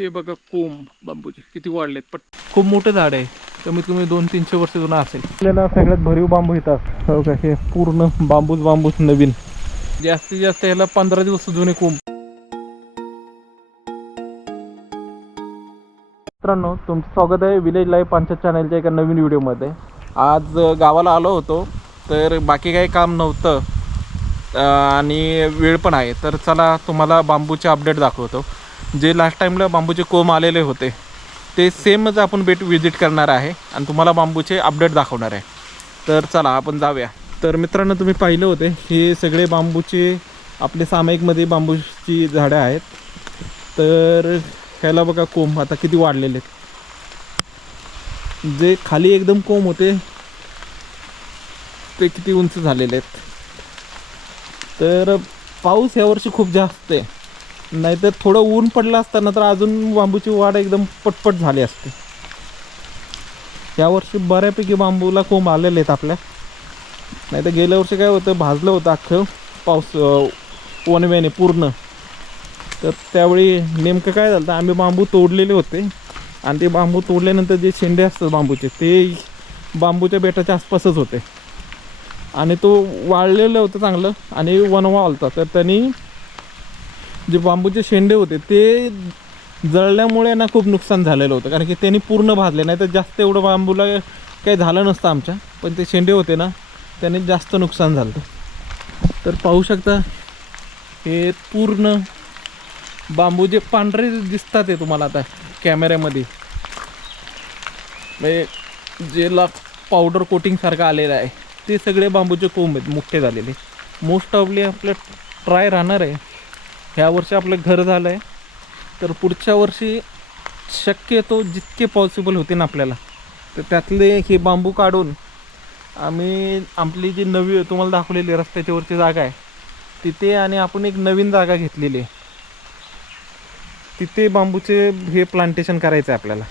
हे बघा कोंब बांबूचे किती वाढलेत. पण खूप मोठं झाड आहे, कमीत कमी 200-300 वर्ष जुनं असेल. आपल्याला सगळ्यात भरीव बांबू येतात हो का. हे पूर्ण बांबूच नवीन. जास्तीत जास्त याला 15 दिवस जुने कोंब. मित्रांनो, तुमचं स्वागत आहे विलेज लाईफ पांचट चॅनलच्या एका नवीन व्हिडिओमध्ये. आज गावाला आलो होतो, तर बाकी काही काम नव्हतं आणि वेळ पण आहे, तर चला तुम्हाला बांबूचे अपडेट दाखवतो. जे लास्ट टाईमला बांबूचे कोंब आलेले होते ते सेमच आपण विजिट करणार आहे आणि तुम्हाला बांबूचे अपडेट दाखवणार आहे. तर चला आपण जाऊया. तर मित्रांनो, तुम्ही पाहिलं होते हे सगळे बांबूचे आपले सामायिकमध्ये बांबूची झाडं आहेत. तर ह्याला बघा कोंब आता किती वाढलेले आहेत. जे खाली एकदम कोंब होते ते किती उंच झालेले आहेत. तर पाऊस यावर्षी खूप जास्त आहे, नाहीतर थोडं ऊन पडलं असताना तर अजून बांबूची वाढ एकदम पटपट झाली असते. यावर्षी बऱ्यापैकी बांबूला कोंब आलेले आहेत आपल्या. नाही तर गेल्या वर्षी काय होतं, भाजलं होतं अख्खं पाऊस वनव्याने पूर्ण. तर त्यावेळी नेमकं काय झालं, आम्ही बांबू तोडलेले होते आणि ते बांबू तोडल्यानंतर जे शेंडे असतात बांबूचे ते बांबूच्या बेटाच्या आसपासच होते आणि तो वाळलेलं होतं चांगलं आणि वनवा आलता. तर त्यांनी जे बांबूचे शेंडे होते ते जळल्यामुळे ना खूप नुकसान झालेलं होतं, कारण की त्यांनी पूर्ण भाजले. नाही तर जास्त एवढं बांबूला काही झालं नसतं आमच्या, पण ते शेंडे होते ना त्याने जास्त नुकसान झालं. तर पाहू शकता हे पूर्ण बांबू जे पांढरे दिसतात आहे तुम्हाला आता कॅमेऱ्यामध्ये, म्हणजे जेला पावडर कोटिंग सारखं आलेलं आहे, ते सगळे बांबूचे कोंब आहेत मोठे झालेले. मोस्ट ऑफली आपलं ट्राय राहणार आहे. ह्या वर्षी आपलं घर झालं आहे, तर पुढच्या वर्षी शक्यतो जितके पॉसिबल होते ना आपल्याला, तर त्यातले हे बांबू काढून आम्ही आपली जी नवी तुम्हाला दाखवलेली रस्त्याच्यावरची जागा आहे तिथे, आणि आपण एक नवीन जागा घेतलेली आहे तिथे बांबूचे हे प्लांटेशन करायचं आहे आपल्याला.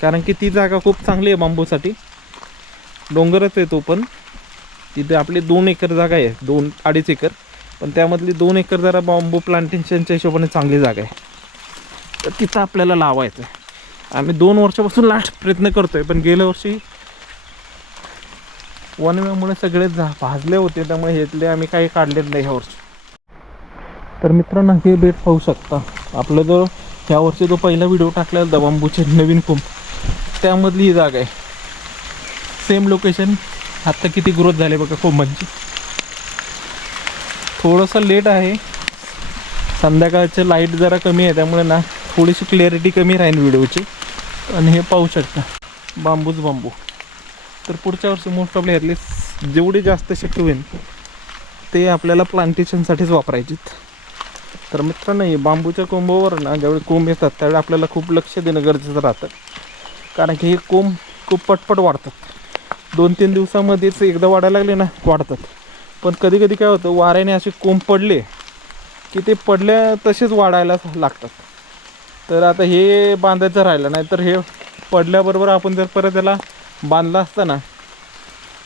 कारण की ती जागा खूप चांगली आहे बांबूसाठी. डोंगरच आहे तो, पण तिथे आपली 2 एकर जागा आहे, 2-2.5 एकर, पण त्यामधली 2 एकर जरा बांबू प्लांटेशनच्या हिशोबाने चांगली जागा आहे. तर तिथं आपल्याला लावायचं आहे. आम्ही 2 वर्षापासून लास्ट प्रयत्न करतो आहे, पण गेल्या वर्षी वनव्यामुळे सगळे भाजले होते, त्यामुळे हेतले आम्ही काही काढलेच नाही ह्या वर्षी. तर मित्रांनो, हे बेट पाहू शकता. आपलं जो ह्या वर्षी जो पहिला व्हिडिओ टाकलेला होता बांबूचे नवीन कोंब, त्यामधली ही जागा आहे. Same location. आत्ता किती ग्रोथ झाले बघा कोंबांची. थोडंसं लेट आहे, संध्याकाळचं लाईट जरा कमी आहे त्यामुळे ना थोडीशी क्लॅरिटी कमी राहील व्हिडिओची. आणि हे पाहू शकता बांबूच बांबू. तर पुढच्या वर्षी मोस्ट ऑफ ह्यातले जेवढे जास्त शक्य होईल ते आपल्याला प्लांटेशनसाठीच वापरायचे. तर मित्रांनो, हे बांबूच्या कोंबावर ना ज्यावेळी कोंब येतात त्यावेळी आपल्याला खूप लक्ष देणं गरजेचं राहतं, कारण की हे कोंब खूप पटपट वाढतात. 2-3 दिवसामध्येच एकदा वाढायला लागले ना वाढतात. पण कधी कधी काय होतं, वाऱ्याने असे कोंब पडले की ते पडल्या तसेच वाढायला लागतात. तर आता हे बांधायचं राहिलं, नाही तर हे पडल्याबरोबर आपण जर परत त्याला बांधला असता ना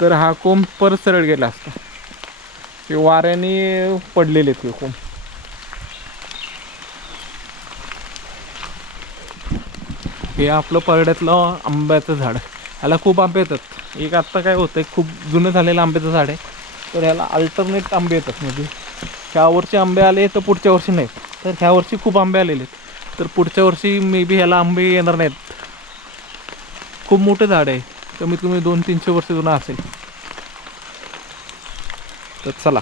तर हा कोंब परत सरळ गेला असता. हे वाऱ्याने पडलेले ते कोंब. हे आपलं परड्यातलं आंब्याचं झाड, ह्याला खूप आंबे येतात. एक आत्ता काय होतं, खूप जुनं झालेलं आंब्याचं झाड आहे, तर ह्याला अल्टरनेट आंबे येतात. म्हणजे ह्या वर्षी आंबे आले तर पुढच्या वर्षी नाहीत, तर ह्या वर्षी खूप आंबे आलेले आहेत तर पुढच्या वर्षी मे बी ह्याला आंबे येणार नाहीत. खूप मोठं झाड आहे, कमीत कमी 200-300 वर्ष जुनं असेल. तर चला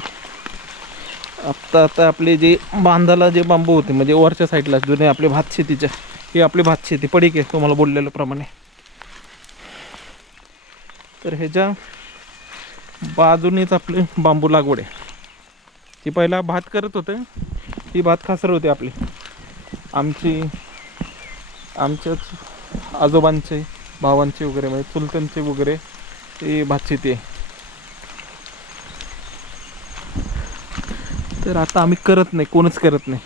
आता आपले जे बांधाला जे बांबू होते म्हणजे वरच्या साईडला जुने आपले भात शेतीच्या, ही आपली भात शेती पडीक आहे तुम्हाला बोललेल्याप्रमाणे. तर ह्याच्या बाजूनेच आपले बांबू लागवड आहे. ही पहिला भात करत होतं, ही भात खासर होती आपली, आमच्याच आजोबांचे भावांचे वगैरे, म्हणजे चुलत्यांचे वगैरे ही भात शेती आहे. तर आता आम्ही करत नाही, कोणच करत नाही.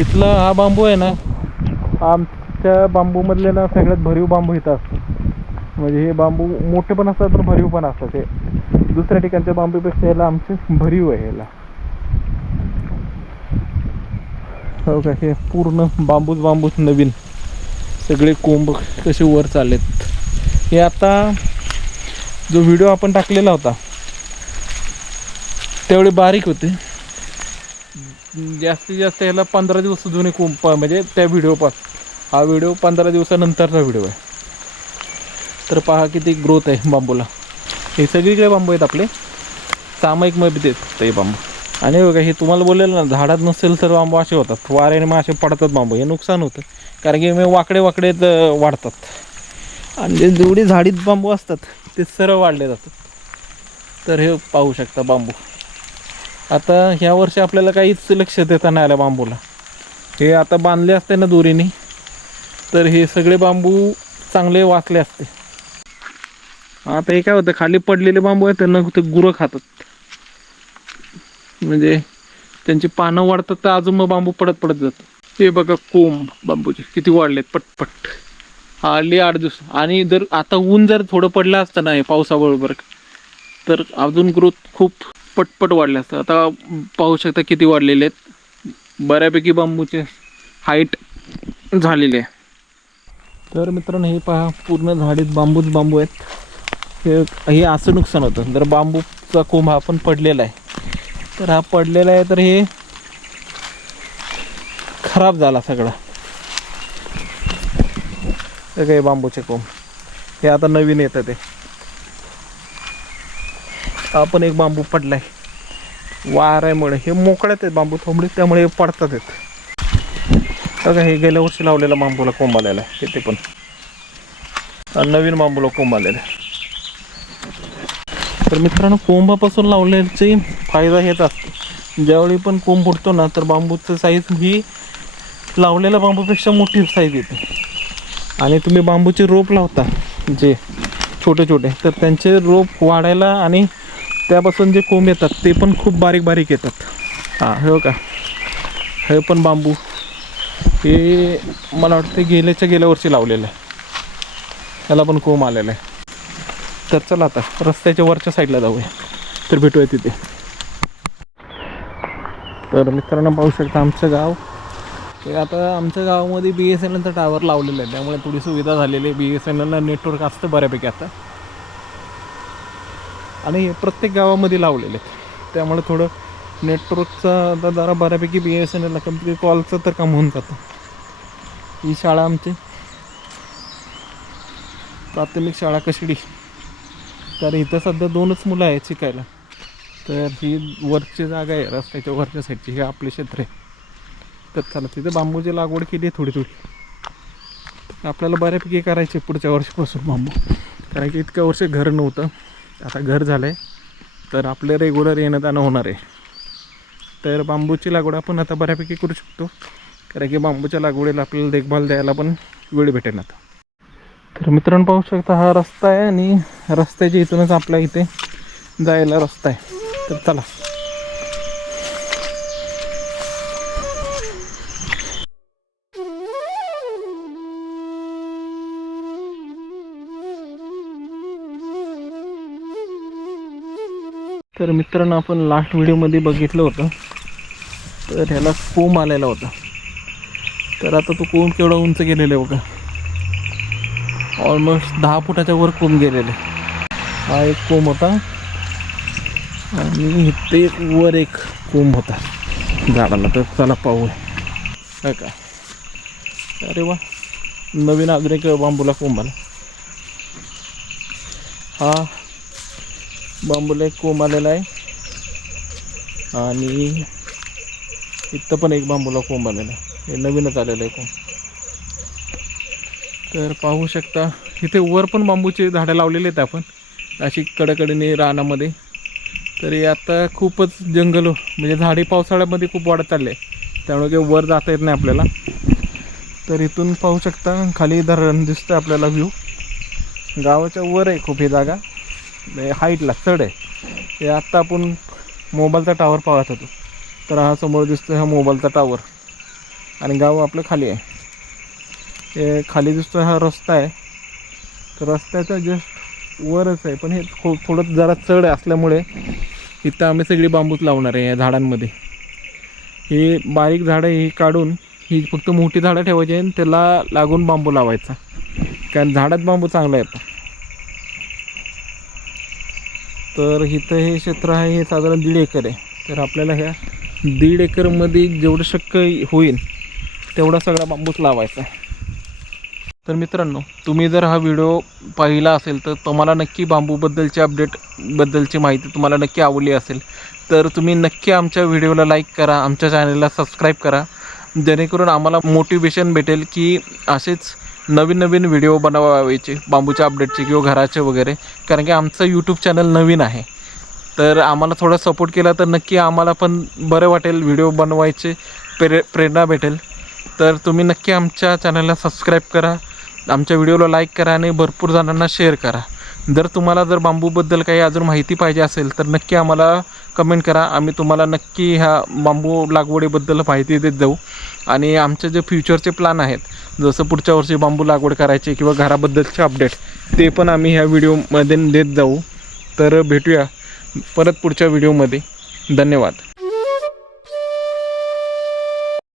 इथला हा बांबू आहे ना, हा आमच्या बांबूमधले ना सगळ्यात भरीव बांबू इथं असतो. म्हणजे हे बांबू मोठे पण असतात पण भरीव पण असतात. हे दुसऱ्या ठिकाणच्या बांबूपेक्षा याला आमचे भरीव आहे याला. हो का, हे पूर्ण बांबूच नवीन सगळे कोंब कसे वर चाललेत. हे आता जो व्हिडिओ आपण टाकलेला होता तेवढे बारीक होते. जास्तीत जास्त याला 15 दिवस जुने कोंब, म्हणजे त्या व्हिडिओपासून हा व्हिडिओ 15 दिवसानंतरचा व्हिडिओ आहे. तर पहा किती ग्रोथ आहे बांबूला. हे सगळीकडे बांबू आहेत आपले, सामायिकमध्ये देत हे बांबू. आणि बघा हे तुम्हाला बोललेलं ना, झाडात नसेल तर बांबू असे होतात, वाऱ्याने मग असे पडतात बांबू. हे नुकसान होतं कारण की मग वाकडे वाढतात. आणि जे जेवढी झाडीत बांबू असतात ते सरळ वाढले जातात. तर हे पाहू शकता बांबू. आता ह्या वर्षी आपल्याला काहीच लक्ष देता नाही आलं बांबूला. हे आता बांधले असते ना दोरीने तर हे सगळे बांबू चांगले वाचले असते. आता हे काय होतं, खाली पडलेले बांबू आहेत त्यांना ते गुरं खातात. म्हणजे त्यांची पानं वाढतात तर अजून मग बांबू पडत जातात. हे बघा कोंब बांबूचे किती वाढलेत पटपट. हार्डली 8 दिवस. आणि जर आता ऊन जर थोडं पडलं असतं ना हे पावसाबरोबर तर अजून ग्रोथ खूप पटपट वाढले असतं. आता पाहू शकता किती वाढलेले आहेत. बऱ्यापैकी बांबूचे हाईट झालेली आहे. तर मित्रांनो हे पहा पूर्ण झाडीत बांबू आहेत. हे असं नुकसान होतं जर बांबूचा कोंब हा पण पडलेला आहे. तर हा पडलेला आहे तर हे खराब झाला सगळा. हे काही बांबूचे कोंब हे आता नवीन येतं. ते आपण एक बांबू पडलाय वाऱ्यामुळे. हे मोकळ्यात आहेत बांबू थोबडे, त्यामुळे पडतात आहेत. बघा हे गेल्या वर्षी लावलेला बांबूला कोंब आलेला आहे. ते पण नवीन बांबूला कोंब आलेला आहे. तर मित्रांनो कोंबापासून लावल्याचे फायदा हेच असतो, ज्यावेळी पण कोंब फुटतो ना तर बांबूचं साईज ही लावलेल्या बांबूपेक्षा मोठी साईज येते. आणि तुम्ही बांबूचे रोप लावता जे छोटे तर त्यांचे रोप वाढायला आणि त्यापासून जे कोंब येतात ते पण खूप बारीक येतात. हां हे का, हे पण बांबू हे मला वाटतं गेल्या वर्षी लावलेलं आहे. त्याला पण कोंब आलेला आहे. तर चला आता रस्त्याच्या वरच्या साईडला जाऊया, तर भेटूया तिथे. तर मित्रांनो पाहू शकता आमचं गाव. ते आता आमच्या गावामध्ये BSNLचा टावर लावलेला आहे, त्यामुळे थोडी सुविधा झालेली आहे. BSNLला नेटवर्क असतं बऱ्यापैकी आता. आणि हे प्रत्येक गावामध्ये लावलेले आहेत, त्यामुळे थोडं नेटवर्कचा आता जरा बऱ्यापैकी BSNLला कमी कॉलचं तर काम होऊन जातं. ही शाळा आमची प्राथमिक शाळा कशिडी. तर इथं सध्या 2च मुलं आहेत शिकायला. तर ही वरची जागा आहे रस्त्याच्या वरच्या साईडची, हे आपले क्षेत्र आहे. तर चला तिथे बांबूची लागवड केली आहे थोडी. आपल्याला बऱ्यापैकी करायची पुढच्या वर्षीपासून बांबू, कारण की इतक्या वर्ष घर नव्हतं, आता घर झालं आहे. तर आपलं रेग्युलर येणं जाणं होणार आहे. तर बांबूची लागवड आपण आता बऱ्यापैकी करू शकतो, कारण की बांबूच्या लागवडीला आपल्याला देखभाल द्यायला पण वेळ भेटेल आता. तर मित्रांनो पाहू शकता हा रस्ता आहे आणि रस्त्याच्या इथूनच आपल्या इथे जायला रस्ता आहे. तर चला. तर मित्रांनो आपण लास्ट व्हिडिओमध्ये बघितलं होतं, तर ह्याला कोंब आलेला होता. तर आता तो कोंब केवढा उंच गेलेला आहे बघा, ऑलमोस्ट 10 फुटाच्या वर कोंब गेलेले. हा एक कोंब होता आणि इथे वर एक कोंब होता झाडाला. तर चला पाहूया का. अरे वा, नवीन अजून एक बांबूला कोंब आला. हा बांबूला एक कोंब आलेला आहे आणि इथं पण एक बांबूला कोंब आलेला आहे. हे नवीनच आलेलं आहे कोंब. तर पाहू शकता इथे वर पण बांबूचे झाडं लावलेले आहेत आपण अशी कडेकडेने रानामध्ये. तरी आता खूपच जंगल म्हणजे झाडी पावसाळ्यामध्ये खूप वाढत चालले आहे, त्यामुळे काही वर जाता येत नाही आपल्याला. तर इथून पाहू शकता खाली धरण दिसतं आपल्याला व्ह्यू. गावाच्या वर आहे खूप ही जागा, हाईटला चढ आहे. हे आत्ता आपण मोबाईलचा टावर पाहत होतो, तर हा समोर दिसतो हा मोबाईलचा टावर आणि गाव आपलं खाली आहे. खाली दिसतो हा रस्ता आहे, तर रस्त्याचा जस्ट वरच आहे, पण हे थोडं जरा चढ असल्यामुळे इथं आम्ही सगळी बांबूच लावणार आहे या झाडांमध्ये. ही बारीक झाडं ही काढून ही फक्त मोठी झाडं ठेवायची आणि त्याला लागून बांबू लावायचा, कारण झाडात बांबू चांगला येतो. तर इथं हे क्षेत्र आहे हे साधारण 1.5 एकर आहे. तर आपल्याला ह्या 1.5 एकरमध्ये जेवढं शक्य होईल तेवढा सगळा बांबूच लावायचा. तर मित्रांनो, तुम्ही जर हा व्हिडिओ पाहिला असेल तर तुम्हाला नक्की बांबूबद्दलची अपडेटबद्दलची माहिती तुम्हाला नक्की आवडली असेल, तर तुम्ही नक्की आमच्या व्हिडिओला लाईक करा, आमच्या चॅनलला सबस्क्राईब करा, जेणेकरून आम्हाला मोटिवेशन भेटेल की असेच नवीन नवीन व्हिडिओ बनवायचे बांबूच्या अपडेटचे किंवा घराचे वगैरे. कारण की आमचं यूट्यूब चॅनल नवीन आहे, तर आम्हाला थोडा सपोर्ट केला तर नक्की आम्हाला पण बरं वाटेल, व्हिडिओ बनवायचे प्रेरणा भेटेल. तर तुम्ही नक्की आमच्या चॅनलला सबस्क्राईब करा, आमच्या व्हिडिओला लाईक करा आणि भरपूर जणांना शेअर करा. जर तुम्हाला जर बांबूबद्दल काही अजून माहिती पाहिजे असेल तर नक्की आम्हाला कमेंट करा, आम्ही तुम्हाला नक्की ह्या बांबू लागवडीबद्दल माहिती देत जाऊ. आणि आमचे जे फ्युचरचे प्लॅन आहेत, जसं पुढच्या वर्षी बांबू लागवड करायचे किंवा घराबद्दलचे अपडेट, ते पण आम्ही ह्या व्हिडिओमध्ये देत जाऊ. तर भेटूया परत पुढच्या व्हिडिओमध्ये. धन्यवाद.